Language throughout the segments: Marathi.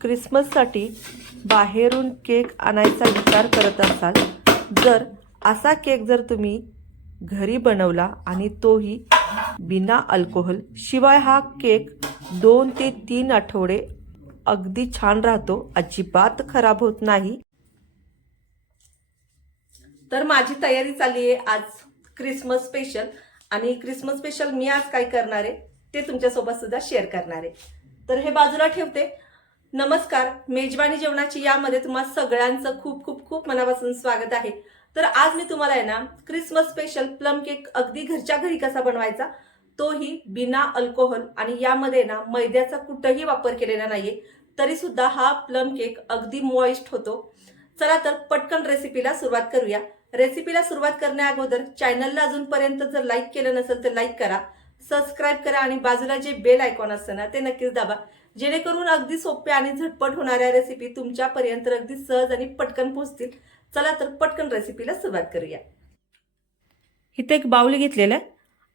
क्रिसमससाठी बाहेरून केक आणायचा विचार करत असाल जर असा केक जर तुम्ही घरी बनवला आणि तोही बिना अल्कोहोल शिवाय हा केक दोन ते तीन आठवडे अगदी छान राहतो अजिबात खराब होत नाही. तर माझी तयारी चालली आहे आज क्रिसमस स्पेशल आणि क्रिसमस स्पेशल मी आज काय करणार आहे ते तुमच्यासोबत सुद्धा शेअर करणार आहे. तर हे बाजूला ठेवते. नमस्कार मेजवानी जेवणाची यामध्ये तुम्हाला सगळ्यांचं खूप खूप खूप मनापासून स्वागत आहे. तर आज मी तुम्हाला आहे ना क्रिसमस स्पेशल प्लम केक अगदी घरच्या घरी कसा बनवायचा तोही बिना अल्कोहोल आणि यामध्ये ना मैद्याचा कुठंही वापर केलेला नाहीये तरी सुद्धा हा प्लम केक अगदी मॉइस्ट होतो. चला तर पटकन रेसिपीला सुरुवात करूया. रेसिपीला सुरुवात करण्या अगोदर चॅनलला अजूनपर्यंत जर लाईक केलं नसेल तर लाईक करा. सबस्क्राईब करा आणि बाजूला जे बेल आयकॉन असतं ना ते नक्कीच दाबा. जेणेकरून अगदी सोप्या आणि झटपट होणाऱ्या रेसिपी तुमच्यापर्यंत अगदी सहज आणि पटकन पोहोचतील. चला तर पटकन रेसिपीला सुरुवात करूया. इथे एक बाउल घेतलेला आहे.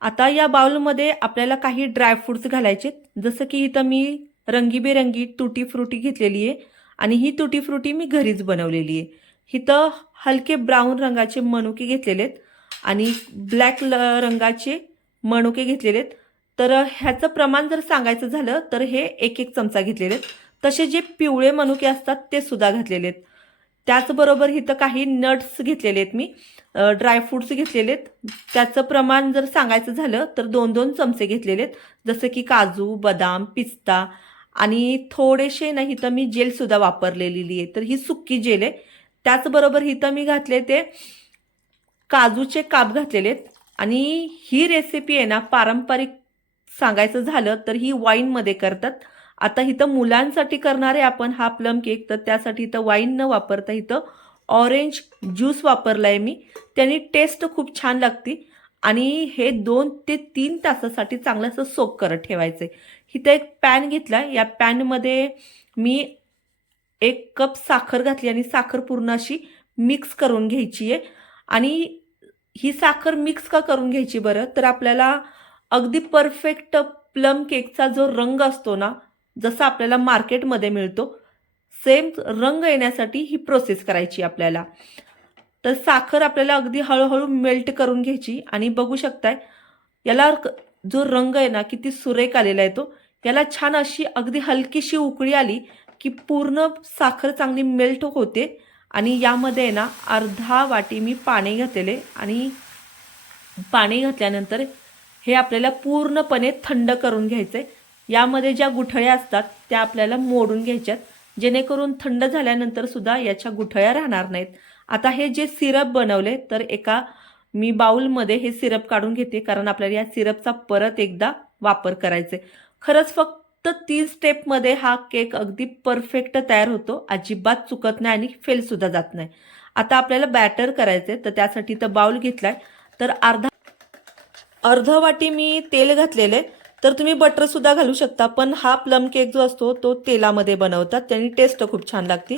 आता या बाउलमध्ये आपल्याला काही ड्रायफ्रुट्स घालायचे जसं की इथं मी रंगीबेरंगी तुटी फ्रुटी घेतलेली आहे आणि ही तुटी फ्रुटी मी घरीच बनवलेली आहे. इथं हलके ब्राऊन रंगाचे मनुके घेतलेले आहेत आणि ब्लॅक ल रंगाचे मनुके घेतलेले आहेत. तर ह्याचं प्रमाण जर सांगायचं झालं तर हे एक एक चमचा घेतलेले आहेत. तसे जे पिवळे मनुके असतात ते सुद्धा घातलेले आहेत. त्याचबरोबर इथं काही नट्स घेतलेले आहेत मी. ड्रायफ्रूट्स घेतलेले आहेत. त्याचं प्रमाण जर सांगायचं झालं तर दोन दोन चमचे घेतलेले आहेत. जसं की काजू बदाम पिस्ता आणि थोडेसे ना इथं मी जेलसुद्धा वापरलेली आहे. तर ही सुक्की जेल आहे. त्याचबरोबर इथं मी घातले ते काजूचे काप घातलेले आहेत. आणि ही रेसिपी आहे ना पारंपरिक सांगायचं झालं तर ही वाईनमध्ये करतात. आता इथं मुलांसाठी करणारे आपण हा प्लम केक तर त्यासाठी इथं वाईन न वापरता इथं ऑरेंज ज्यूस वापरला आहे मी. त्याने टेस्ट खूप छान लागते. आणि हे दोन ते तीन तासासाठी चांगलं असं सोक करत ठेवायचं आहे इथं एक पॅन घेतला. या पॅनमध्ये मी एक कप साखर घातली आणि साखर पूर्ण अशी मिक्स करून घ्यायची आहे आणि ही साखर मिक्स का करून घ्यायची बरं? तर आपल्याला अगदी परफेक्ट प्लम केकचा जो रंग असतो ना जसा आपल्याला मार्केटमध्ये मिळतो सेम रंग येण्यासाठी ही प्रोसेस करायची आपल्याला. तर साखर आपल्याला अगदी हळूहळू मेल्ट करून घ्यायची आणि बघू शकताय याला जो रंग आहे ना किती सुरेख आलेला आहे तो याला छान अशी अगदी हलकीशी उकळी आली की पूर्ण साखर चांगली मेल्ट होते आणि यामध्ये आहे ना अर्धा वाटी मी पाणी घातलेले आणि पाणी घातल्यानंतर हे आपल्याला पूर्णपणे थंड करून घ्यायचे यामध्ये ज्या गुठळ्या असतात त्या आपल्याला मोडून घ्यायच्यात. जेणेकरून थंड झाल्यानंतर सुद्धा याच्या गुठळ्या राहणार नाहीत. आता हे जे सिरप बनवले तर एका मी बाउलमध्ये हे सिरप काढून घेते कारण आपल्याला या सिरपचा परत एकदा वापर करायचे खरंच फक्त तीन स्टेपमध्ये हा केक अगदी परफेक्ट तयार होतो. अजिबात चुकत नाही आणि फेलसुद्धा जात नाही. आता आपल्याला बॅटर करायचे तर त्यासाठी तर बाउल घेतलाय. तर अर्धा अर्ध वाटी मी तेल घातलेले तर तुम्ही बटर सुद्धा घालू शकता पण हा प्लम केक जो असतो तो तेलामध्ये बनवतात. त्याने टेस्ट खूप छान लागते.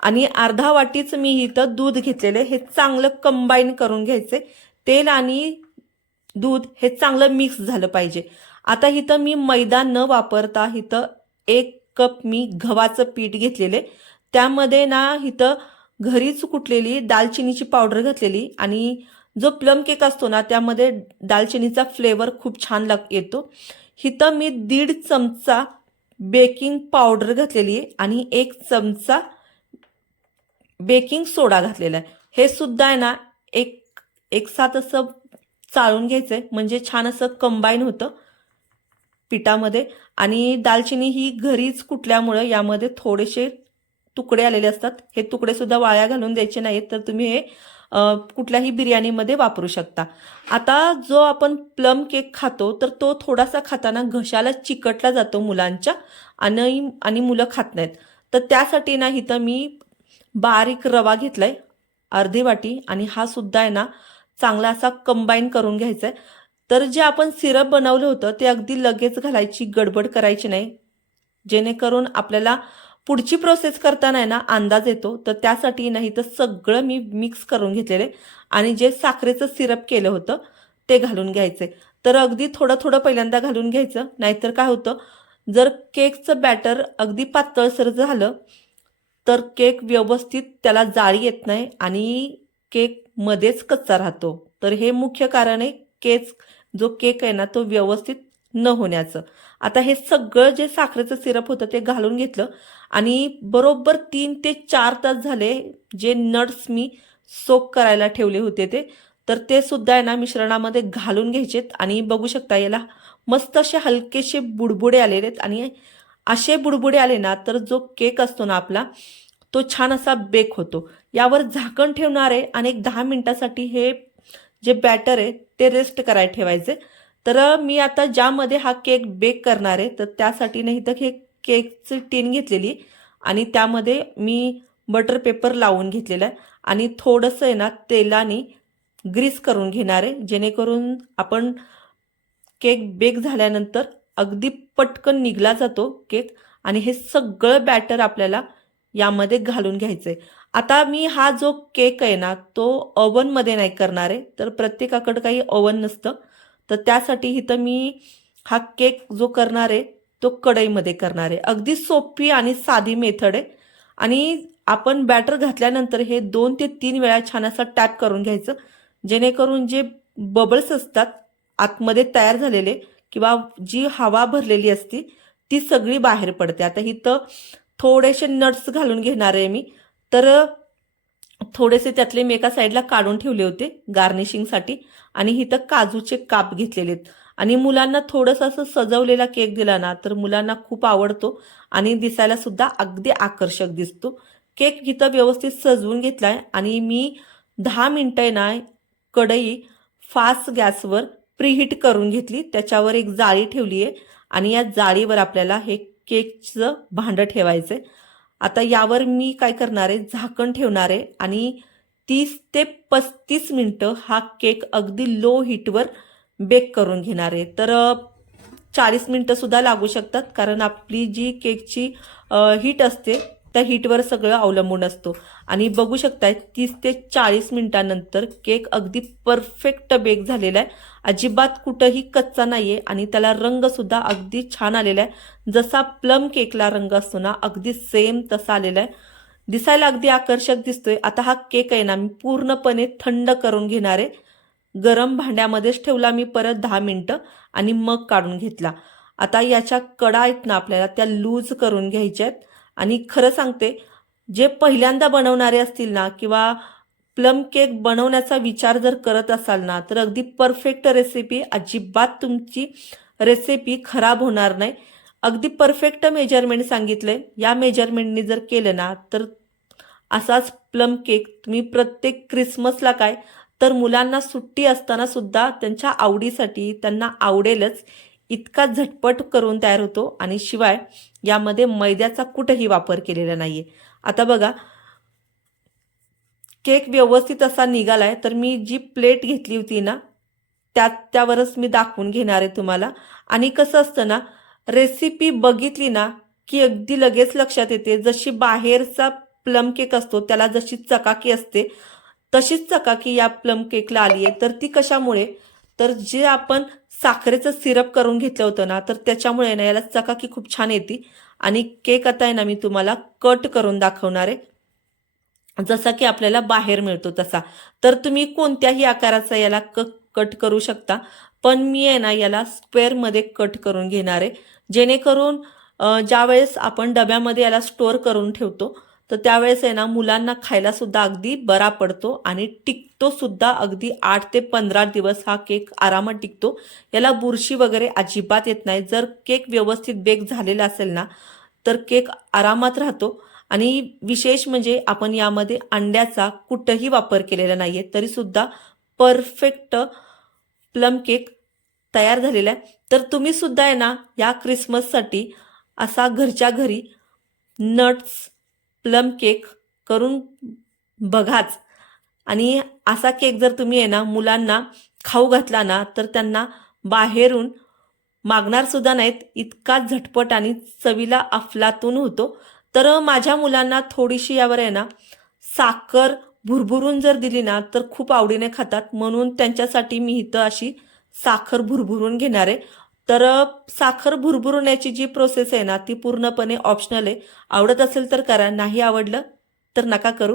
आणि अर्धा वाटीच मी इथं दूध घेतलेलं हे चांगलं कंबाईन करून घ्यायचे तेल आणि दूध हे चांगलं मिक्स झालं पाहिजे. आता इथं मी मैदा न वापरता इथं एक कप मी गव्हाचं पीठ घेतलेले त्यामध्ये ना इथं घरीच कुटलेली दालचिनीची पावडर घातलेली आणि जो प्लम केक असतो ना त्यामध्ये दालचिनीचा फ्लेवर खूप छान लाग येतो. इथं मी दीड चमचा बेकिंग पावडर घातलेली आहे आणि एक चमचा बेकिंग सोडा घातलेला आहे. हे सुद्धा आहे ना एक एक साथ असं चाळून घ्यायचं आहे म्हणजे छान असं कंबाईन होतं पिठामध्ये. आणि दालचिनी ही घरीच कुठल्यामुळं यामध्ये थोडेसे तुकडे आलेले असतात. हे तुकडे सुद्धा वाळ्या घालून द्यायचे नाहीत तर तुम्ही हे कुठल्याही बिर्याणीमध्ये वापरू शकता. आता जो आपण प्लम केक खातो तर तो थोडासा खाताना घशाला चिकटला जातो मुलांच्या आणि आणि मुलं खात नाहीत. तर त्यासाठी ना इथं मी बारीक रवा घेतलाय अर्धी वाटी आणि हा सुद्धा आहे ना चांगला असा कंबाईन करून घ्यायचा आहे तर जे आपण सिरप बनवलं होतं ते अगदी लगेच घालायची गडबड करायची नाही. जेणेकरून आपल्याला पुढची प्रोसेस करताना आहे ना अंदाज येतो. तर त्यासाठी नाही तर सगळं मी मिक्स करून घेतलेले. आणि जे साखरेचं सिरप केलं होतं ते घालून घ्यायचे. तर अगदी थोडं थोडं पहिल्यांदा घालून घ्यायचं. नाहीतर काय होतं जर केकचं बॅटर अगदी पातळसर झालं तर केक व्यवस्थित त्याला जाळी येत नाही आणि केक मध्येच कच्चा राहतो. तर हे मुख्य कारण आहे केक जो केक आहे ना तो व्यवस्थित न होण्याचं. आता हे सगळं जे साखरेचं सिरप होतं ते घालून घेतलं आणि बरोबर तीन ते चार तास झाले जे नट्स मी सोक करायला ठेवले होते ते तर ते सुद्धा आहे ना मिश्रणामध्ये घालून घ्यायचेत आणि बघू शकता याला मस्त असे हलकेसे बुडबुडे आलेले आहेत आणि असे बुडबुडे आले ना तर जो केक असतो ना आपला तो छान असा बेक होतो. यावर झाकण ठेवणार आहे आणि एक दहा मिनिटासाठी हे जे बॅटर आहे ते रेस्ट करायला ठेवायचे. तर मी आता ज्यामध्ये हा केक बेक करणार आहे तर त्यासाठी नाही तर हे केकची टीन घेतलेली आणि त्यामध्ये मी बटर पेपर लावून घेतलेला आहे आणि थोडंसं आहे ना तेलाने ग्रीस करून घेणार आहे जेणेकरून आपण केक बेक झाल्यानंतर अगदी पटकन निघला जातो केक आणि हे सगळं बॅटर आपल्याला यामध्ये घालून घ्यायचं आहे आता मी हा जो केक आहे ना तो ओव्हनमध्ये नाही करणार आहे तर प्रत्येकाकडं काही ओव्हन नसतं. तर त्यासाठी इथं मी हा केक जो करणार आहे तो कढईमध्ये करणार आहे. अगदी सोपी आणि साधी मेथड आहे. आणि आपण बॅटर घातल्यानंतर हे दोन ते तीन वेळा छान असा टॅप करून घ्यायचं. जेणेकरून जे बबल्स असतात आतमध्ये तयार झालेले किंवा जी हवा भरलेली असती ती सगळी बाहेर पडते. आता इथं थोडेसे नट्स घालून घेणार आहे मी. तर थोडेसे त्यातले मी एका साईडला काढून ठेवले होते गार्निशिंगसाठी. आणि इथं काजूचे काप घेतलेले आहेत. आणि मुलांना थोडंसं असं सजवलेला केक दिला ना तर मुलांना खूप आवडतो आणि दिसायला सुद्धा अगदी आकर्षक दिसतो. केक इथं व्यवस्थित सजवून घेतलाय आणि मी दहा मिनटं ना कढई फास्ट गॅसवर प्रीहीट करून घेतली. त्याच्यावर एक जाळी ठेवली आहे आणि या जाळीवर आपल्याला हे केकचं भांडं ठेवायचं आहे आता यावर मी काय करणार आहे? झाकण ठेवणार आहे आणि तीस ते पस्तीस मिनटं हा केक अगदी लो हीटवर बेक करून घेणार आहे. तर चाळीस मिनटंसुद्धा लागू शकतात कारण आपली जी केकची हीट असते त्या हीटवर सगळं अवलंबून असतो. आणि बघू शकताय तीस ते चाळीस मिनिटानंतर केक अगदी परफेक्ट बेक झालेला आहे. अजिबात कुठंही कच्चा नाही आहे आणि त्याला रंगसुद्धा अगदी छान आलेला आहे. जसा प्लम केकला रंग असतो ना अगदी सेम तसा आलेला आहे. दिसायला अगदी आकर्षक दिसतोय. आता हा केक आहे ना मी पूर्णपणे थंड करून घेणार आहे. गरम भांड्यामध्येच ठेवला मी परत दहा मिनटं आणि मग काढून घेतला. आता याच्या कडा आहेत ना आपल्याला त्या लूज करून घ्यायच्या आहेत. आणि खरं सांगते जे पहिल्यांदा बनवणारे असतील ना किंवा प्लम केक बनवण्याचा विचार जर करत असाल ना तर अगदी परफेक्ट रेसिपी अजिबात तुमची रेसिपी खराब होणार नाही. अगदी परफेक्ट मेजरमेंट सांगितलंय या मेजरमेंटनी जर केलं ना तर असाच प्लम केक तुम्ही प्रत्येक क्रिसमसला काय तर मुलांना सुट्टी असताना सुद्धा त्यांच्या आवडीसाठी त्यांना आवडेलच. इतका झटपट करून तयार होतो आणि शिवाय यामध्ये मैद्याचा कुठंही वापर केलेला नाहीये. आता बघा केक व्यवस्थित असा निघालाय तर मी जी प्लेट घेतली होती ना त्यात त्यावरच मी दाखवून घेणार आहे तुम्हाला. आणि कसं असतं ना रेसिपी बघितली ना की अगदी लगेच लक्षात येते. जशी बाहेरचा प्लम केक असतो त्याला जशी चकाकी असते तशीच चकाकी या प्लम केकला आली आहे तर ती कशामुळे? तर जे आपण साखरेचं सिरप करून घेतलं होतं ना तर त्याच्यामुळे ना याला चकाकी खूप छान येते. आणि केक आता आहे ना मी तुम्हाला कट करून दाखवणार आहे. जसा की आपल्याला बाहेर मिळतो तसा. तर तुम्ही कोणत्याही आकाराचा याला क कट करू शकता. पण मी आहे ना याला स्क्वेअरमध्ये कट करून घेणार आहे. जेणेकरून ज्यावेळेस आपण डब्यामध्ये याला स्टोअर करून ठेवतो तर त्यावेळेस आहे ना मुलांना खायला सुद्धा अगदी बरा पडतो आणि टिक तो सुद्धा अगदी आठ ते पंधरा दिवस हा केक आरामात टिकतो. याला बुरशी वगैरे अजिबात येत नाही. जर केक व्यवस्थित बेक झालेला असेल ना तर केक आरामात राहतो. आणि विशेष म्हणजे आपण यामध्ये अंड्याचा कुठंही वापर केलेला नाहीये तरी सुद्धा परफेक्ट प्लम केक तयार झालेला आहे. तर तुम्ही सुद्धा आहे ना या क्रिसमससाठी असा घरच्या घरी नट्स प्लम केक करून बघाच. आणि असा केक जर तुम्ही आहे ना मुलांना खाऊ घातला ना तर त्यांना बाहेरून मागणार सुद्धा नाहीत. इतका झटपट आणि चवीला अफलातून होतो. तर माझ्या मुलांना थोडीशी यावर आहे ना साखर भुरभुरून जर दिली ना तर खूप आवडीने खातात. म्हणून त्यांच्यासाठी मी इथं अशी साखर भुरभुरून घेणार आहे. तर साखर भुरभुरण्याची जी प्रोसेस आहे ना ती पूर्णपणे ऑप्शनल आहे. आवडत असेल तर करा नाही आवडलं तर नका करू.